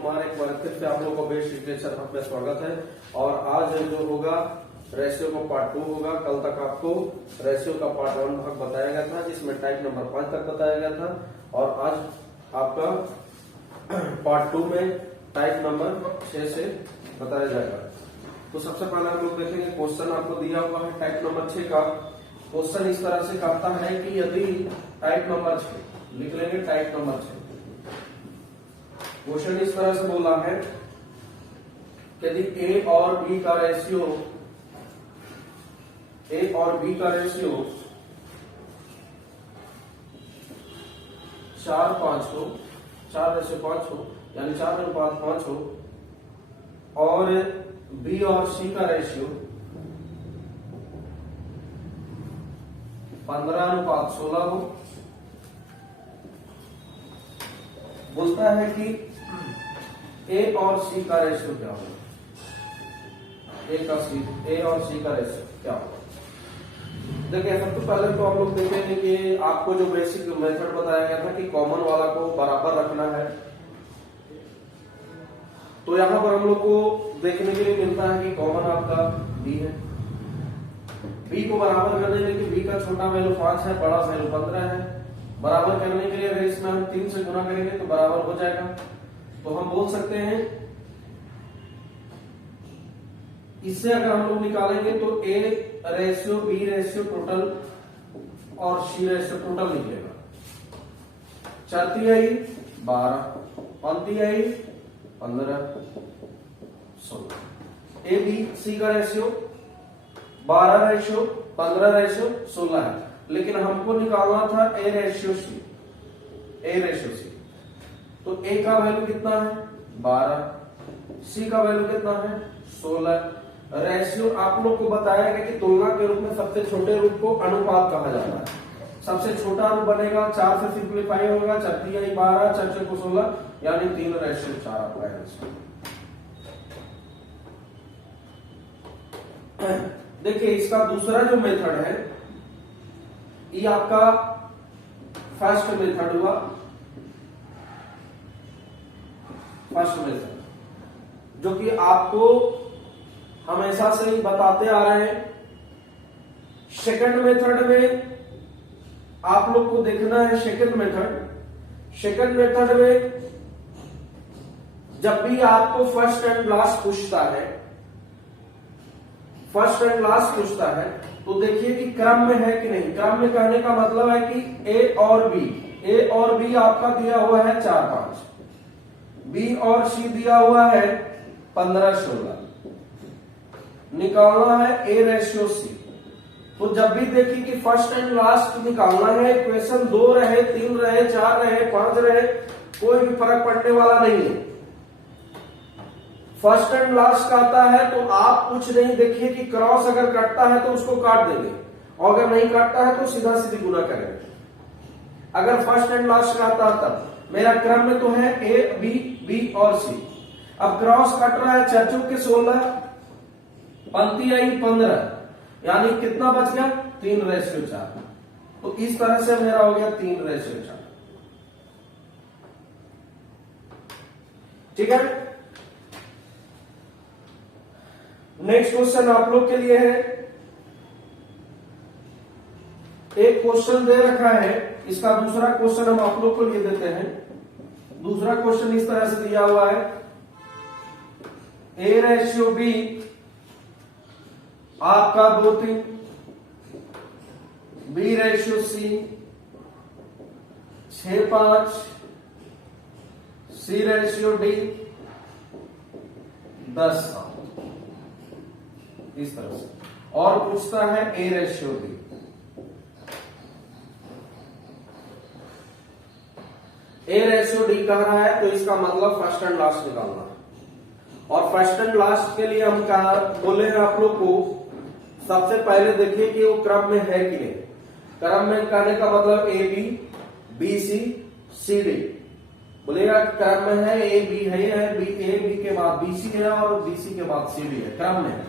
कुमार एक बार फिर से आप लोगों को बेस्ट लिटरेचर हब में स्वागत है। और आज जो होगा रेशियो का पार्ट 2 होगा। कल तक आपको रेशियो का पार्ट 1 भाग बताया गया था जिसमें टाइप नंबर 5 तक बताया गया था, और आज आपका पार्ट 2 में टाइप नंबर 6 से बताया जाएगा। तो सबसे पहले हम लोग देखेंगे क्वेश्चन आपको दिया हुआ है टाइप नंबर 6 का। क्वेश्चन इस तरह से कहता है कि यदि टाइप नंबर 6 लिख लेंगे, टाइप नंबर 6 क्वेश्चन इस तरह से बोला है यदि ए और बी का रेशियो 4:5 हो, 4:5 हो, यानी 4:5 हो, और बी और सी का रेशियो 15:16 हो। बोलता है कि ए और सी का रेशियो क्या होगा, ए और सी का रेशियो क्या होगा। देखिए सबसे पहले तो हम लोग देखेंगे कि आपको जो बेसिक मेथड बताया गया था कि कॉमन वाला को बराबर रखना है। तो यहां पर हम लोग को देखने के लिए मिलता है कि कॉमन आपका बी है। बी को बराबर करने के लिए बी का छोटा वैल्यू 5 है, बड़ा वैल्यू 15 है। बराबर करने के लिए अगर इसमें हम 3 से गुना करेंगे तो बराबर हो जाएगा। तो हम बोल सकते हैं इससे अगर हम लोग निकालेंगे तो A ratio B ratio total और सी रेशियो टोटल निकलेगा। चरती आई 12, पंक्ति आई 15, 16। ए बी सी का रेशियो 12 रेशियो 15 रेशियो 16 है, लेकिन हमको निकालना था ए रेशियो सी। तो ए का वैल्यू कितना है 12, सी का वैल्यू कितना है 16। रेशियो आप लोग को बताया गया कि तुलना के रूप में सबसे छोटे रूप को अनुपात कहा जाता है। सबसे छोटा रूप बनेगा 4 से सिंप्लीफाई होगा, 4 12, 4 को 16, यानी 3:4 आपका आंसर। देखिए इसका दूसरा जो मेथड है ये आपका फर्स्ट मेथड हुआ। फर्स्ट मेथड जो कि आपको हमेशा से ही बताते आ रहे हैं। सेकंड मेथड में आप लोग को देखना है सेकंड मेथड में जब भी आपको फर्स्ट एंड लास्ट पूछता है तो देखिए कि क्रम में है कि नहीं। क्रम में कहने का मतलब है कि ए और बी आपका दिया हुआ है 4, 5, बी और सी दिया हुआ है 15, 16। निकालना है ए रेशियो सी। तो जब भी देखिए कि फर्स्ट एंड लास्ट निकालना है, इक्वेशन 2 रहे, 3 रहे, 4 रहे, 5 रहे, कोई भी फर्क पड़ने वाला नहीं है। फर्स्ट एंड लास्ट का आता है तो आप कुछ नहीं, देखिए कि क्रॉस अगर कटता है तो उसको काट देंगे, और अगर नहीं काटता है तो सीधा सीधी गुना करेंगे। अगर फर्स्ट एंड लास्ट का आता तब मेरा क्रम में तो है ए बी और सी। अब क्रॉस कट रहा है 4 के 16, पंक्ति आई 15, यानी कितना बच गया 3:4। तो इस तरह से मेरा हो गया 3:4। ठीक है। नेक्स्ट क्वेश्चन आप लोग के लिए है। एक क्वेश्चन दे रखा है, इसका दूसरा क्वेश्चन हम आप लोग को लिए देते हैं। दूसरा क्वेश्चन इस तरह से दिया हुआ है ए रेशियो बी आपका 2, 3, बी रेशियो सी 6, 5, सी रेशियो डी 10, 7। इस तरह से। और पूछता है ए रेशियो डी। ए रेशियो डी कह रहा है तो इसका मतलब फर्स्ट एंड लास्ट निकालना है। और फर्स्ट एंड लास्ट के लिए हम कहा बोले हैं आप लोग को, सबसे पहले देखिए कि वो क्रम में है कि नहीं। क्रम में कहने का मतलब A B C C D. बोलेगा क्रम में है, ए बी के बाद बी सी है और बी सी के बाद सी डी है, क्रम में है।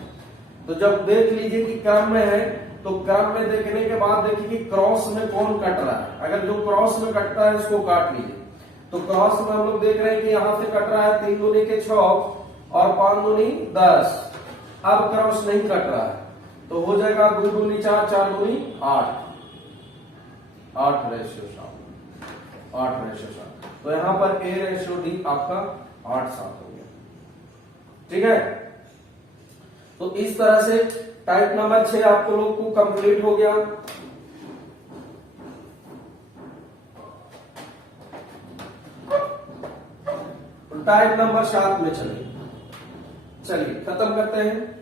तो जब देख लीजिए कि क्रम में है तो क्रम में देखने के बाद देखिए कि क्रॉस में कौन कट रहा है। अगर जो क्रॉस में कटता है उसको काट लीजिए। तो क्रॉस में हम लोग देख रहे हैं कि यहां से कट रहा है 3 दूनी के 6 और 5 दूनी 10। अब क्रॉस नहीं कट रहा है तो हो जाएगा 2 दूनी 4, 4 दूनी 8, 8:7, 8:7। तो यहां पर A/D आपका 8:7 हो गया। ठीक है, तो इस तरह से टाइप नंबर 6 आपको लोग को कंप्लीट हो गया। टाइप नंबर 7 में चलिए खत्म करते हैं।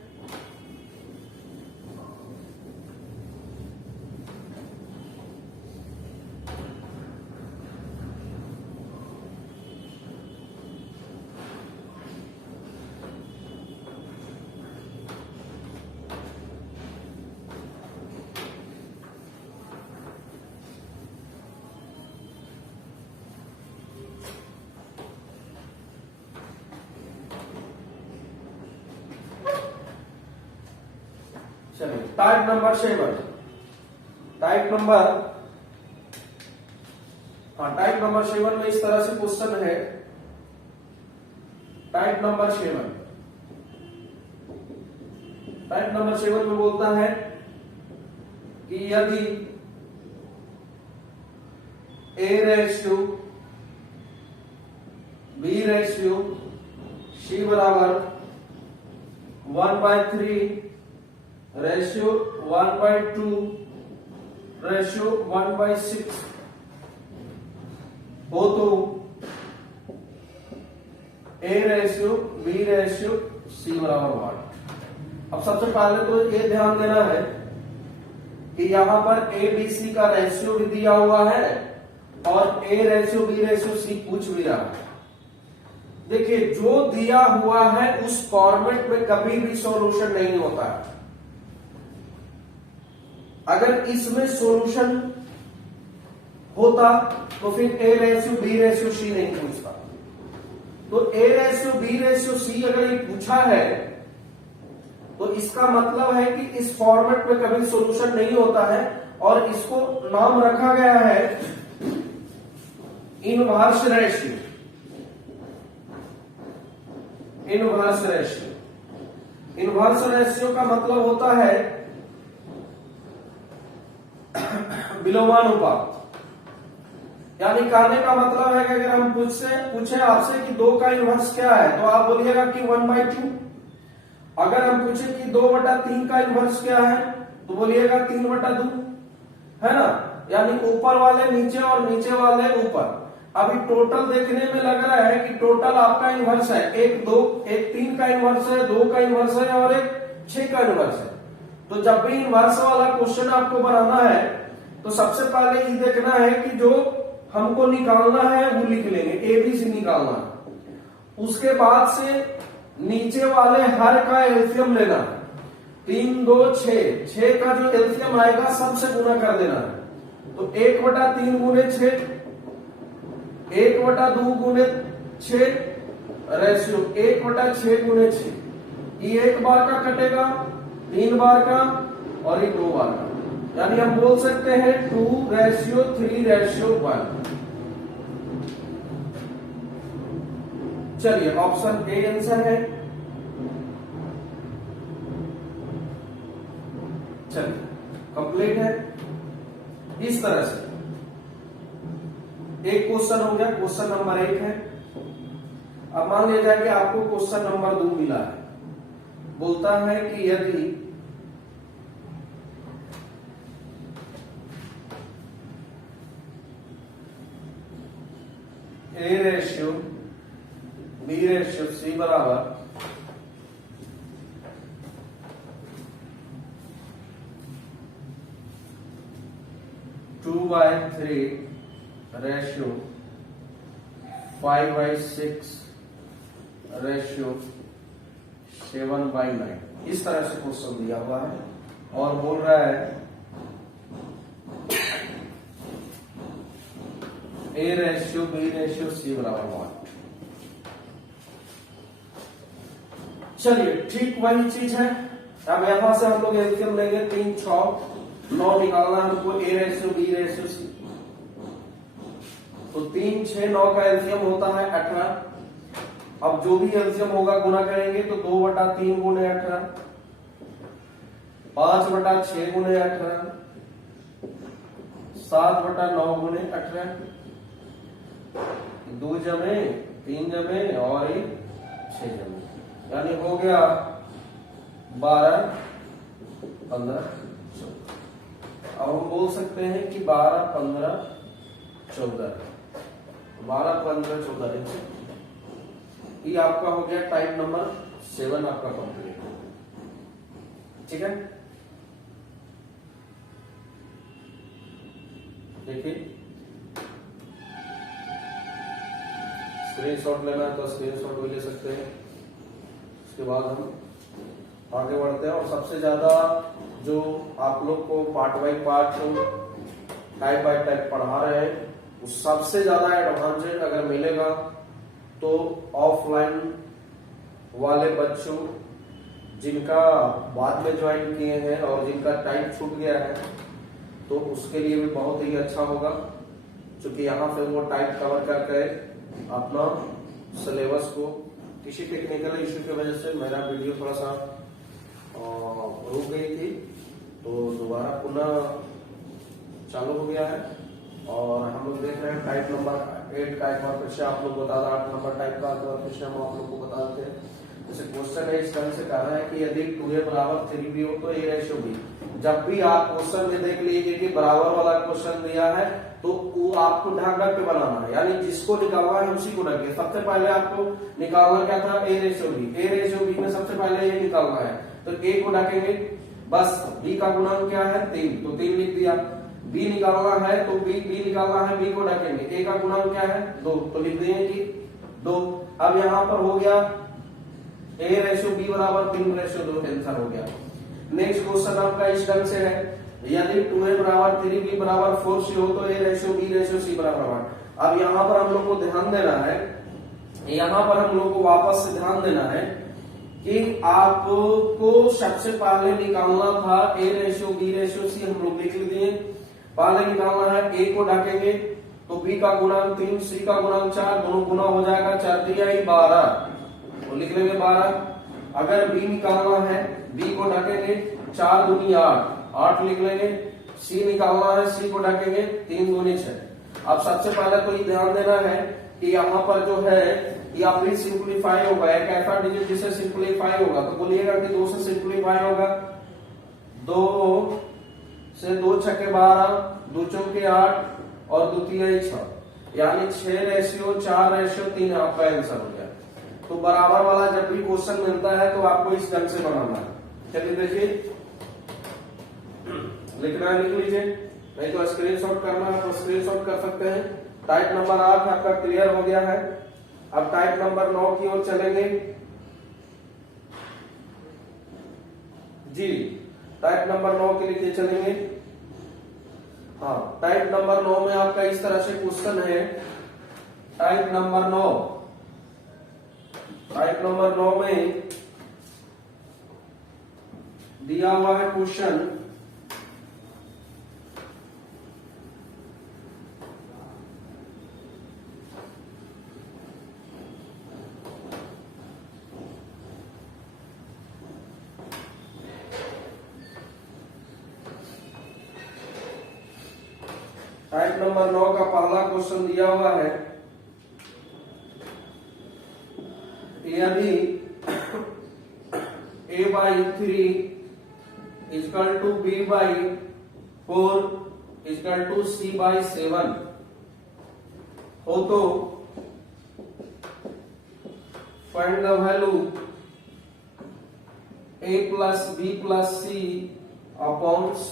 चलिए टाइप नंबर 7, टाइप नंबर 7 में इस तरह से क्वेश्चन है। टाइप नंबर 7 में बोलता है कि यदि A/B/C बराबर 1/3 रेशियो 1/2 रेशियो 1/6 हो तो A/B/C बराबर 1। अब सबसे पहले तो ये ध्यान देना है कि यहां पर ABC का रेशियो भी दिया हुआ है और A/B/C पूछ भी रहा है। देखिए, जो दिया हुआ है उस फॉर्मेट में कभी भी सॉल्यूशन नहीं होता है। अगर इसमें सॉल्यूशन होता तो फिर A/B/C नहीं पूछता। तो A/B/C अगर ये पूछा है तो इसका मतलब है कि इस फॉर्मेट में कभी सॉल्यूशन नहीं होता है और इसको नाम रखा गया है इनवर्स रेशियो। इनवर्स रेशियो का मतलब होता है विलोमानुपात। यानी कहने का मतलब है कि अगर हम पूछे आपसे कि 2 का इनवर्स क्या है तो आप बोलिएगा कि 1/2। अगर हम पूछे कि 2/3 का इनवर्स क्या है तो बोलिएगा 3/2, है ना। यानी ऊपर वाले नीचे और नीचे वाले ऊपर। अभी टोटल देखने में लग रहा है कि टोटल आपका इनवर्स है एक 3 का इनवर्स है, 2 का इनवर्स है और एक 6 का इनवर्स है। तो जब भी इनवर्स वाला क्वेश्चन आपको बनाना है तो सबसे पहले ये देखना है कि जो हमको निकालना है वो लिख लेंगे, ABC निकालना है। उसके बाद से नीचे वाले हर का एलसीएम लेना है। 3, 2, 6 का जो एलसीएम आएगा सबसे गुना कर देना है। तो 1/3 गुने 6, 1/2 गुने 6 रेशियो 1/6 गुने 6। ये 1 बार का कटेगा, 3 बार का और ये 2 बार का। यानी हम बोल सकते हैं 2:3:1। चलिए ऑप्शन ए आंसर है। चलिए कंप्लीट है। इस तरह से एक क्वेश्चन हो गया, क्वेश्चन नंबर 1 है। अब मान लिया जाए कि आपको क्वेश्चन नंबर 2 मिला है। बोलता है कि यदि A/B/C बराबर 2/3 रेशियो 5/6 रेशियो 7/9 इस तरह से क्वेश्चन दिया हुआ है और बोल रहा है A/B/C बराबर 1। चलिए ठीक वही चीज है। अब यहां से हम लोग एलसीएम लेंगे 3, 6, 9 निकालना है हमको A/B/C। तो 3 3, 6, 9 का एलसीएम होता है 18। अब जो भी एलसीएम होगा गुना करेंगे तो 2/3 गुणे 18, 5/6 गुणे 18, 7/9 गुणे 18, 2 जमे 3 जमे और 6 जमे, यानी हो गया 12, 15, 14। अब हम बोल सकते हैं कि 12, 15, 14, 12, 15, 14 ये आपका हो गया टाइप नंबर 7 आपका कंप्लीट। ठीक है, देखिए स्क्रीनशॉट लेना है तो स्क्रीनशॉट भी ले सकते हैं। उसके बाद हम आगे बढ़ते हैं और सबसे ज्यादा जो आप लोग को part by part type bye type पढ़ा रहे हैं, उस सबसे ज्यादा एडवांटेज अगर मिलेगा तो ऑफलाइन वाले बच्चों जिनका बाद में ज्वाइन किए हैं और जिनका टाइप छूट गया है, तो उसके लिए भी बहुत ही अच्छा होगा, क्योंकि यहाँ पे वो टाइप कवर करके अपना सिलेबस को, किसी टेक्निकल इश्यू की वजह से मेरा वीडियो थोड़ा सा रुक गई थी, तो दोबारा पुनः चालू हो गया है और हम लोग देख रहे हैं टाइप नंबर 8 का। एक बार फिर से आप लोग बता दें 8 नंबर टाइप का, फिर से हम आप लोग को बता देते हैं। जैसे क्वेश्चन है इस तरह से कह रहा है कि यदि 2a = 3b हो तो a/b। जब भी आप क्वेश्चन में देख लीजिए कि बराबर वाला क्वेश्चन दिया है तो वो आपको ढक ढक के बनाना है, यानी जिसको निकालना है उसी को ढके। सबसे पहले आपको निकालना क्या था, a/b में सबसे पहले ये निकालना है, तो a को ढकेंगे बस। b का गुणांक क्या है 3, तो 3 लिख दिया। b निकालना है तो b निकालना है, b को ढकेंगे। a का गुणांक क्या है 2, तो लिख देंगे कि 2। अब यहाँ पर हो गया a/b = 3/2, आंसर हो गया। नेक्स्ट क्वेश्चन आपका इस ढंग से है, यदि 2a = 3b = 4c हो तो a/b/c =1। अब यहाँ पर हम लोग को ध्यान देना है, यहाँ पर हम लोग को वापस से ध्यान देना है कि आपको सबसे पहले निकालना था a/b/c, हम लोग लिख दिए। पहले निकालना है a को ढकेंगे तो b का गुणांक 3, c का गुणांक 4, दोनों गुना हो जाएगा, 4 × 12, तो लिख लेंगे 12। अगर b निकालना है, b को ढकेंगे 4 दूनी 8 लिख लेंगे। c निकालना है, c को ढकेंगे 3 दूनी 6। अब सबसे पहले तो ये ध्यान देना है कि यहाँ पर जो है या फिर सिंप्लीफाई होगा, एक ऐसा डिजिट जिसे सिंप्लीफाई होगा, तो बोलिएगा कि 2 से सिंप्लीफाई होगा। 2 से 2 × 6 = 12, 2 × 4 = 8 और 2 × 3 = 6, यानी 6/4/3 आपका आंसर हो गया। तो बराबर वाला जब भी क्वेश्चन मिलता है तो आपको इस ढंग से बनाना है। चलिए देखिए, लिखना है लिख लीजिए, नहीं तो स्क्रीनशॉट करना है तो स्क्रीनशॉट कर सकते हैं। टाइप नंबर 8 आपका क्लियर हो गया है। अब टाइप नंबर 9 की ओर चलेंगे जी। टाइप नंबर 9 के लिए चलेंगे। हाँ, टाइप नंबर 9 में आपका इस तरह से क्वेश्चन है। टाइप नंबर 9 में दिया हुआ है क्वेश्चन, टाइप नंबर 9 का पहला क्वेश्चन दिया हुआ है, यदि a/3 = b/4 = c/7 हो तो find the value a + b + c upon c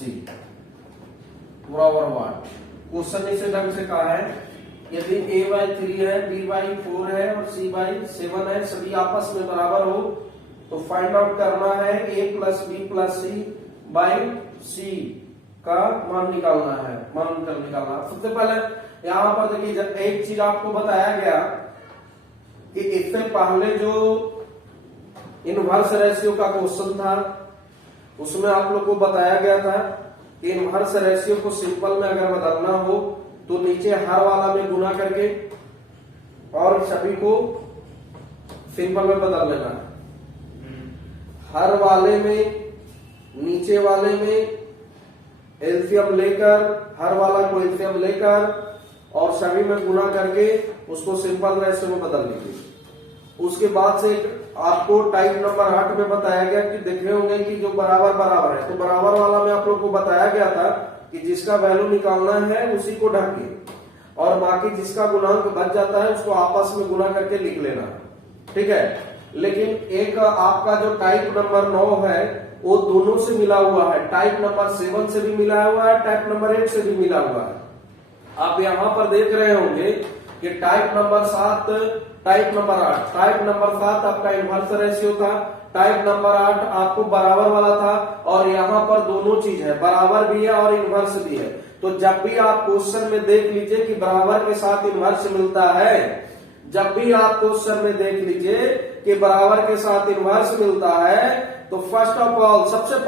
बराबर 1। क्वेश्चन इसे ढंग से कहा है, यदि a/3 है, b/4 है और c/7 है, सभी आपस में बराबर हो तो फाइंड आउट करना है a + b + c/c का मान निकालना है, मान कर निकालना। सबसे पहले यहाँ पर देखिए, जब एक चीज आपको बताया गया कि इससे पहले जो इनवर्स रेशियो का क्वेश्चन था उसमें आप लोग को बताया गया था कि इनवर्स रेशियो को सिंपल में अगर बदलना हो तो नीचे नीचे हर वाला में गुना करके और सभी को सिंपल में बदल लेना है। हर वाले में नीचे वाले में एलसीएम लेकर, हर वाला को एलसीएम लेकर और सभी में गुना करके उसको सिंपल रेशियो में बदल लीजिए। उसके बाद से आपको टाइप नंबर 8 में बताया गया कि देख रहे होंगे कि जो बराबर बराबर है, तो बराबर वाला में आप लोग को बताया गया था कि जिसका वैल्यू निकालना है उसी को ढकिए और बाकी जिसका गुणांक बच जाता है उसको आपस में गुना करके लिख लेना, ठीक है। लेकिन एक आपका जो टाइप नंबर 9 है वो दोनों से मिला हुआ है, टाइप नंबर 7 से भी मिला हुआ है, टाइप नंबर 8 से भी मिला हुआ है। आप यहां पर देख रहे होंगे कि type number 7, type number 8, type number 7 आपका इनवर्स रेशियो था, टाइप नंबर 8 आपको बराबर वाला था और यहाँ पर दोनों चीज है, बराबर भी है और इनवर्स भी है। तो जब भी आप क्वेश्चन में देख लीजिए कि बराबर के साथ इनवर्स मिलता है, जब भी आप क्वेश्चन में देख लीजिए कि बराबर के साथ इनवर्स मिलता है, तो फर्स्ट ऑफ ऑल सबसे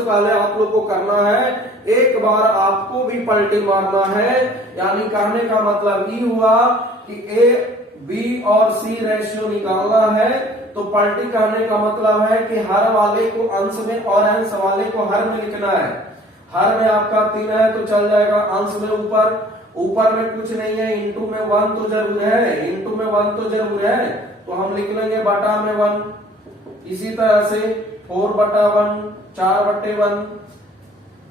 पहले आप लोग को करना है, एक बार आपको भी पलटी मारना है। यानी कहने का मतलब ये हुआ कि ए, बी और सी रेशियो निकालना है, तो पलटी कहने का मतलब है कि हर वाले को अंश में और अंश वाले को हर में लिखना है। हर में आपका 3 है तो चल जाएगा, अंश में ऊपर में कुछ नहीं है, इंटू में 1 तो जरूर है, इंटू में 1 तो जरूर है, तो हम लिख लेंगे बटा में 1। इसी तरह से 4/1, 4/1,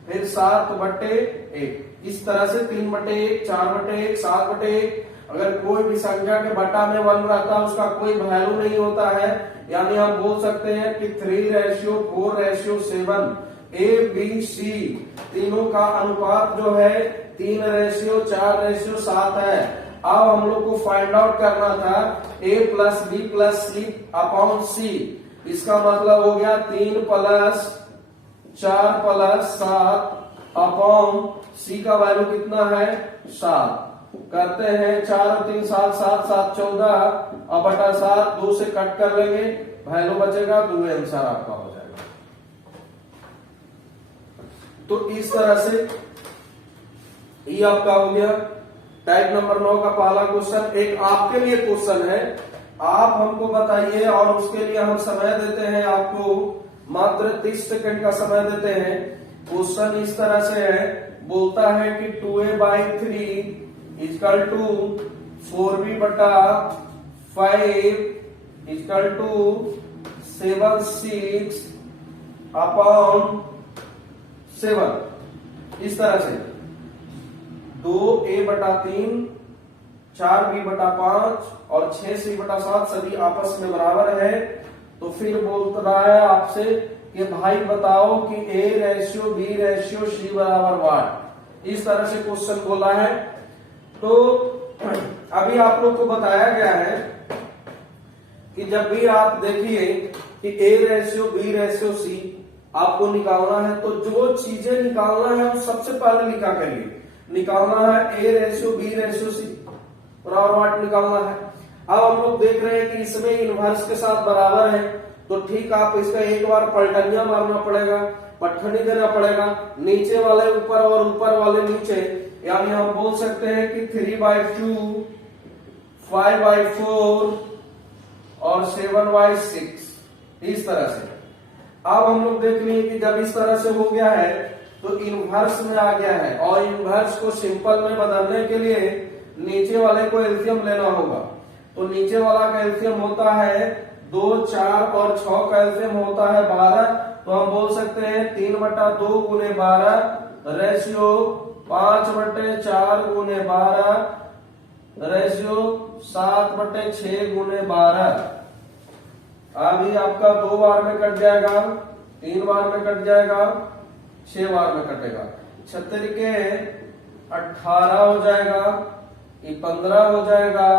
फिर 7/1, इस तरह से 3/1, 4/1, 7/1। अगर कोई भी संख्या के बटा में 1 रहता है उसका कोई वैल्यू नहीं होता है, यानी हम बोल सकते हैं कि 3:4:7 ABC तीनों का अनुपात जो है 3:4:7 है। अब हम लोग को फाइंड आउट करना था A + B + C/C। इसका मतलब हो गया 3 + 4 + 7 C का वैल्यू कितना है 7। करते हैं 4 और 3 7, 7 7 14 और बटा 7, 2 से कट कर लेंगे, वैल्यू बचेगा 2 आंसर आपका हो जाएगा। तो इस तरह से ये आपका हो गया टाइप नंबर 9 का पहला क्वेश्चन। एक आपके लिए क्वेश्चन है, आप हमको बताइए और उसके लिए हम समय देते हैं आपको मात्र 30 सेकंड का समय देते हैं। क्वेश्चन इस तरह से है, बोलता है कि 2a/3 = 4b/5 = 7/6/7। इस तरह से 2a/3, 4b/5 और 6c/7 सभी आपस में बराबर है। तो फिर बोल रहा है आपसे कि भाई बताओ कि A:B:C = इस तरह से क्वेश्चन बोला है। तो अभी आप लोग को बताया गया है कि जब भी आप देखिए कि A:B:C आपको निकालना है, तो जो चीजें निकालना है वो सबसे पहले लिखा करिए। निकालना है A:B:C बराबर निकालना है। अब हम लोग देख रहे हैं कि इसमें इनवर्स के साथ बराबर है, तो ठीक आप इसका एक बार पलटनिया मारना पड़ेगा, पटखनी देना पड़ेगा, नीचे वाले ऊपर और ऊपर वाले नीचे। यानी हम बोल सकते हैं कि 3/2, 5/4 और 7/6, इस तरह से। अब हम लोग देख लिए कि जब इस तरह से हो गया है तो इनवर्स में आ गया है, और इनवर्स को सिंपल में बदलने के लिए नीचे वाले को एलसीएम लेना होगा। तो नीचे वाला का एलसीएम होता है 2, 4 और 6 का एलसीएम होता है 12। तो हम बोल सकते हैं 3/2 × 12 रेशियो 5/4 × 12 रेशियो 7/6 × 12। अभी आपका 2 बार में कट जाएगा, 3 बार में कट जाएगा, 6 बार में कटेगा। 36 के 18 हो जाएगा, ये 15 हो जाएगा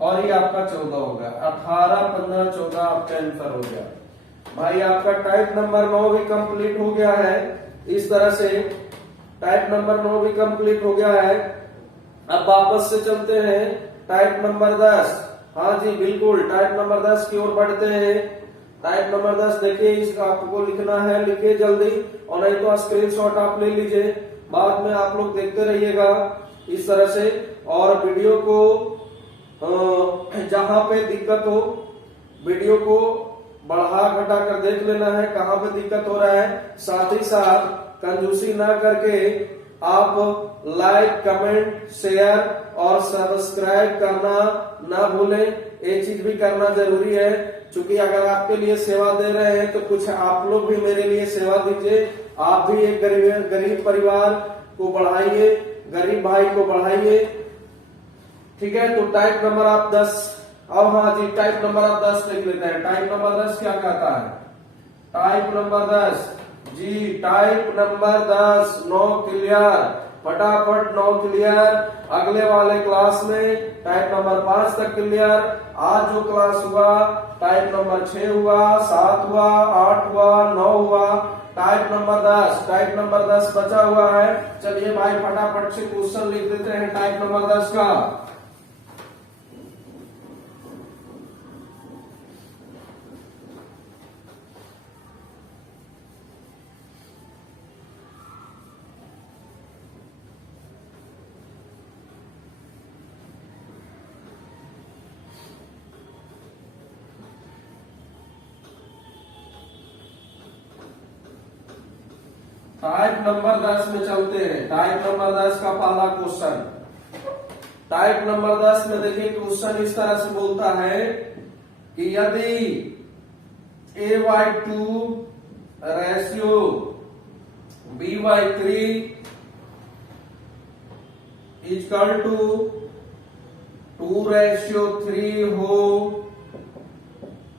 और ये आपका 14 हो गया। 18, 15, 14 आपका आंसर हो गया। भाई आपका टाइप नंबर 9 भी कंप्लीट हो गया है। इस तरह से टाइप नंबर 9 भी कंप्लीट हो गया है। अब वापस से चलते हैं टाइप नंबर 10। हाँ जी बिल्कुल, टाइप नंबर 10 की ओर बढ़ते हैं। टाइप नंबर 10 देखिए, इसका आपको लिखना है, लिखिए जल्दी, और नहीं तो स्क्रीनशॉट आप ले लीजिए। बाद में आप लोग देखते रहिएगा इस तरह से। और वीडियो को जहां पे दिक्कत हो वीडियो को बढ़ा घटा कर देख लेना है, कहां पे दिक्कत हो रहा है। साथ ही साथ कंजूसी ना करके आप लाइक, कमेंट, शेयर और सब्सक्राइब करना ना भूलें। ये चीज भी करना जरूरी है, क्योंकि अगर आपके लिए सेवा दे रहे हैं तो कुछ आप लोग भी मेरे लिए सेवा दीजिए। आप भी एक गरीब परिवार को बढ़ाइए, गरीब भाई को बढ़ाइए। ठीक है, तो टाइप नंबर आप 10, अब हाँ जी टाइप नंबर आप 10 लिख लेते हैं। टाइप नंबर 10 क्या कहता है? टाइप नंबर 10 जी, टाइप नंबर 10 9 क्लियर, फटाफट 9 क्लियर। अगले वाले क्लास में टाइप नंबर 5 तक क्लियर। आज जो क्लास हुआ टाइप नंबर 6 हुआ, 7 हुआ, 8 हुआ, 9 हुआ, टाइप नंबर 10, टाइप नंबर 10 बचा हुआ है। चलिए भाई फटाफट से क्वेश्चन लिख देते हैं टाइप नंबर 10 का। टाइप नंबर 10 में चलते हैं। टाइप नंबर 10 का पहला क्वेश्चन, टाइप नंबर 10 में देखिए क्वेश्चन इस तरह से बोलता है कि यदि a/2 ratio b/3 equal to 2:3 हो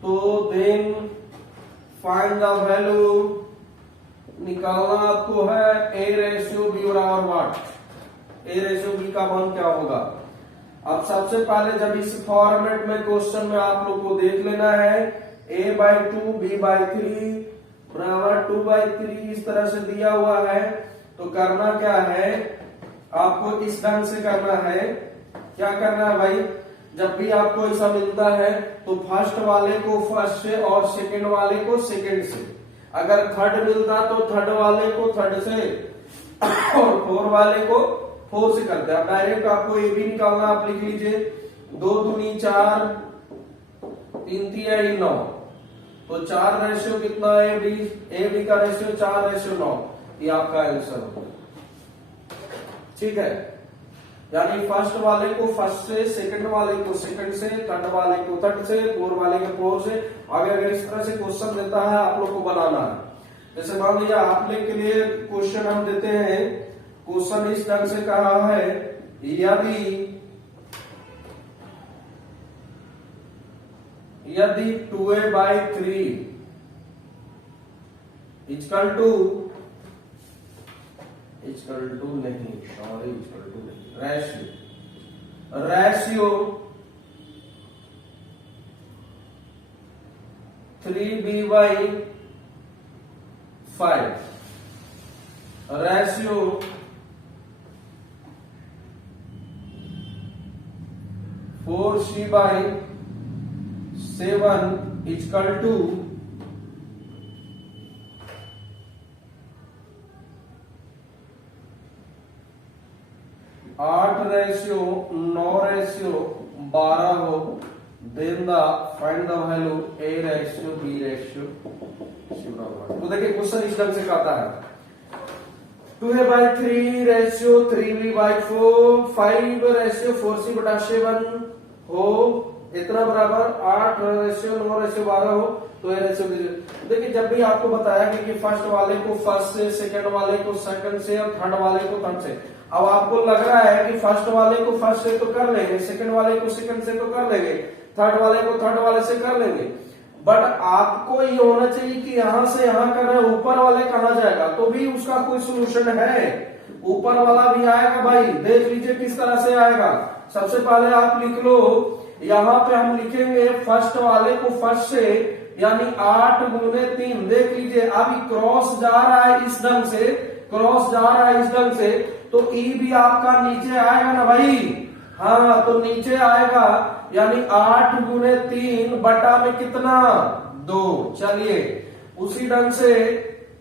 तो देन फाइंड द वैल्यू। निकालना आपको है a/b बराबर व्हाट, a/b का मान क्या होगा। अब सबसे पहले जब इस फॉर्मेट में क्वेश्चन में आप लोग को देख लेना है a/2 b/3 बराबर 2/3 इस तरह से दिया हुआ है, तो करना क्या है आपको इस ढंग से करना है। क्या करना है भाई, जब भी आपको ऐसा मिलता है तो फर्स्ट वाले को फर्स्ट से और सेकंड वाले को सेकंड से, अगर थर्ड मिलता तो थर्ड वाले को थर्ड से और फोर वाले को फोर से करते हैं। अब डायरेक्ट आपको ए बी निकालना, आप लिख लीजिए 2 दूनी 4, 3 तिहाई 9, तो 4 रेशियो कितना है ए बी का रेशियो 4:9, ये आपका आंसर होगा। ठीक है, यानी फर्स्ट वाले को फर्स्ट से, सेकंड वाले को सेकंड से, थर्ड वाले को थर्ड से, फोर वाले को फोर से। अगर इस तरह से क्वेश्चन देता है आप लोग को बनाना है। जैसे मान लिया आप लोग के लिए क्वेश्चन हम देते हैं, क्वेश्चन इस ढंग से कहा है यदि 2a/3 इक्वल टू नहीं, सॉरी इक्वल टू नहीं, ratio 3b/5 ratio 4c/7 equal to 8:9:12 हो, then the find the value a/b/c। तो देखिए क्वेश्चन इस ढंग से कहता है 2a/3 रेशियो 3b/4 5:4c/7 हो, इतना बराबर 8:9:12 हो, तो ये रेशियो दीजिए। देखिए जब भी आपको बताया कि फर्स्ट वाले को फर्स्ट से, सेकंड वाले को सेकंड से और थर्ड वाले को थर्ड से, अब आपको लग रहा है कि फर्स्ट वाले को फर्स्ट से तो कर लेंगे, सेकंड वाले को सेकंड से तो कर लेंगे, थर्ड वाले को थर्ड वाले से कर लेंगे, बट आपको ये होना चाहिए कि यहां से यहां कर रहे, ऊपर वाले कहां जाएगा, तो भी उसका कोई सोल्यूशन है। ऊपर वाला भी आएगा भाई, देख लीजिए किस तरह से आएगा। सबसे पहले आप लिख लो, यहां पे हम लिखेंगे फर्स्ट वाले को फर्स्ट से, यानी 8×3। देख लीजिए अभी क्रॉस जा रहा है इस ढंग से, क्रॉस जा रहा है इस ढंग से, तो ई भी आपका नीचे आएगा ना भाई। हाँ, तो नीचे आएगा, यानी 8×3 बटा में कितना 2। चलिए उसी ढंग से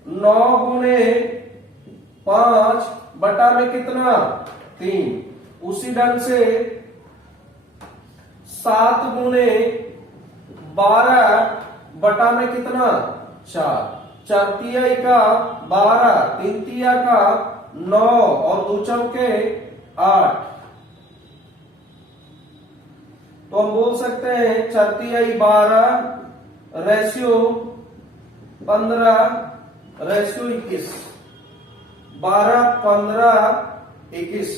9×5 बटा में कितना 3। उसी ढंग से 7 गुणे 12 बटा में कितना 4। 4 तिहाई का 12, 3 तिया का 9 और 2 चौके 8। तो हम बोल सकते हैं 4 तिहाई 12 रेशियो 15 रेशियो 21। 12, 15, 21।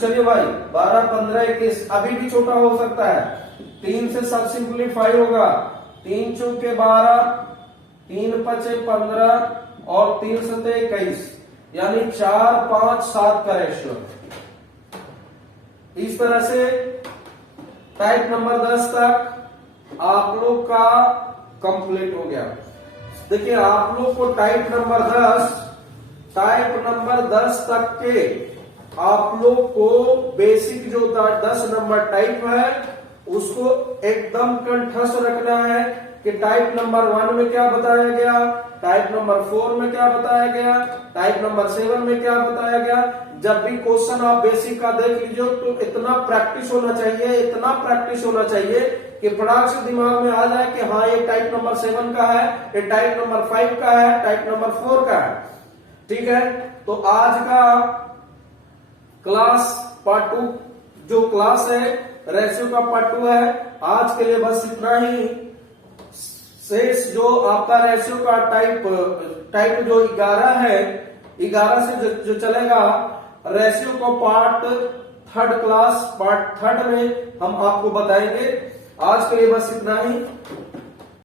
चलिए भाई 12, 15, 21 अभी भी छोटा हो सकता है। 3 से सब सिंप्लीफाई होगा। 3 चौके 12, 3 पचे 15 और 3 सते 21, यानी 4, 5, 7 का रेशियो। इस तरह से टाइप नंबर 10 तक आप लोग का कंप्लीट हो गया। देखिए आप लोग को टाइप नंबर 10 तक के आप लोग को बेसिक जो 10 नंबर टाइप है उसको एकदम कंठस्थ रखना है कि टाइप नंबर 1 में क्या बताया गया, टाइप नंबर 4 में क्या बताया गया, टाइप नंबर 7 में क्या बताया गया। जब भी क्वेश्चन आप बेसिक का देख लीजिए तो इतना प्रैक्टिस होना चाहिए कि फटाक से दिमाग में आ जाए कि हाँ ये टाइप नंबर 7 का है, ये टाइप नंबर 5 का है, टाइप नंबर 4 का है। ठीक है, तो आज का क्लास पार्ट 2 जो क्लास है रेशियो का पार्ट 2 है। आज के लिए बस इतना ही। शेष जो आपका रेशियो का टाइप जो 11 है, 11 से जो चलेगा रेशियो को पार्ट 3 क्लास पार्ट 3 में हम आपको बताएंगे। आज के लिए बस इतना ही।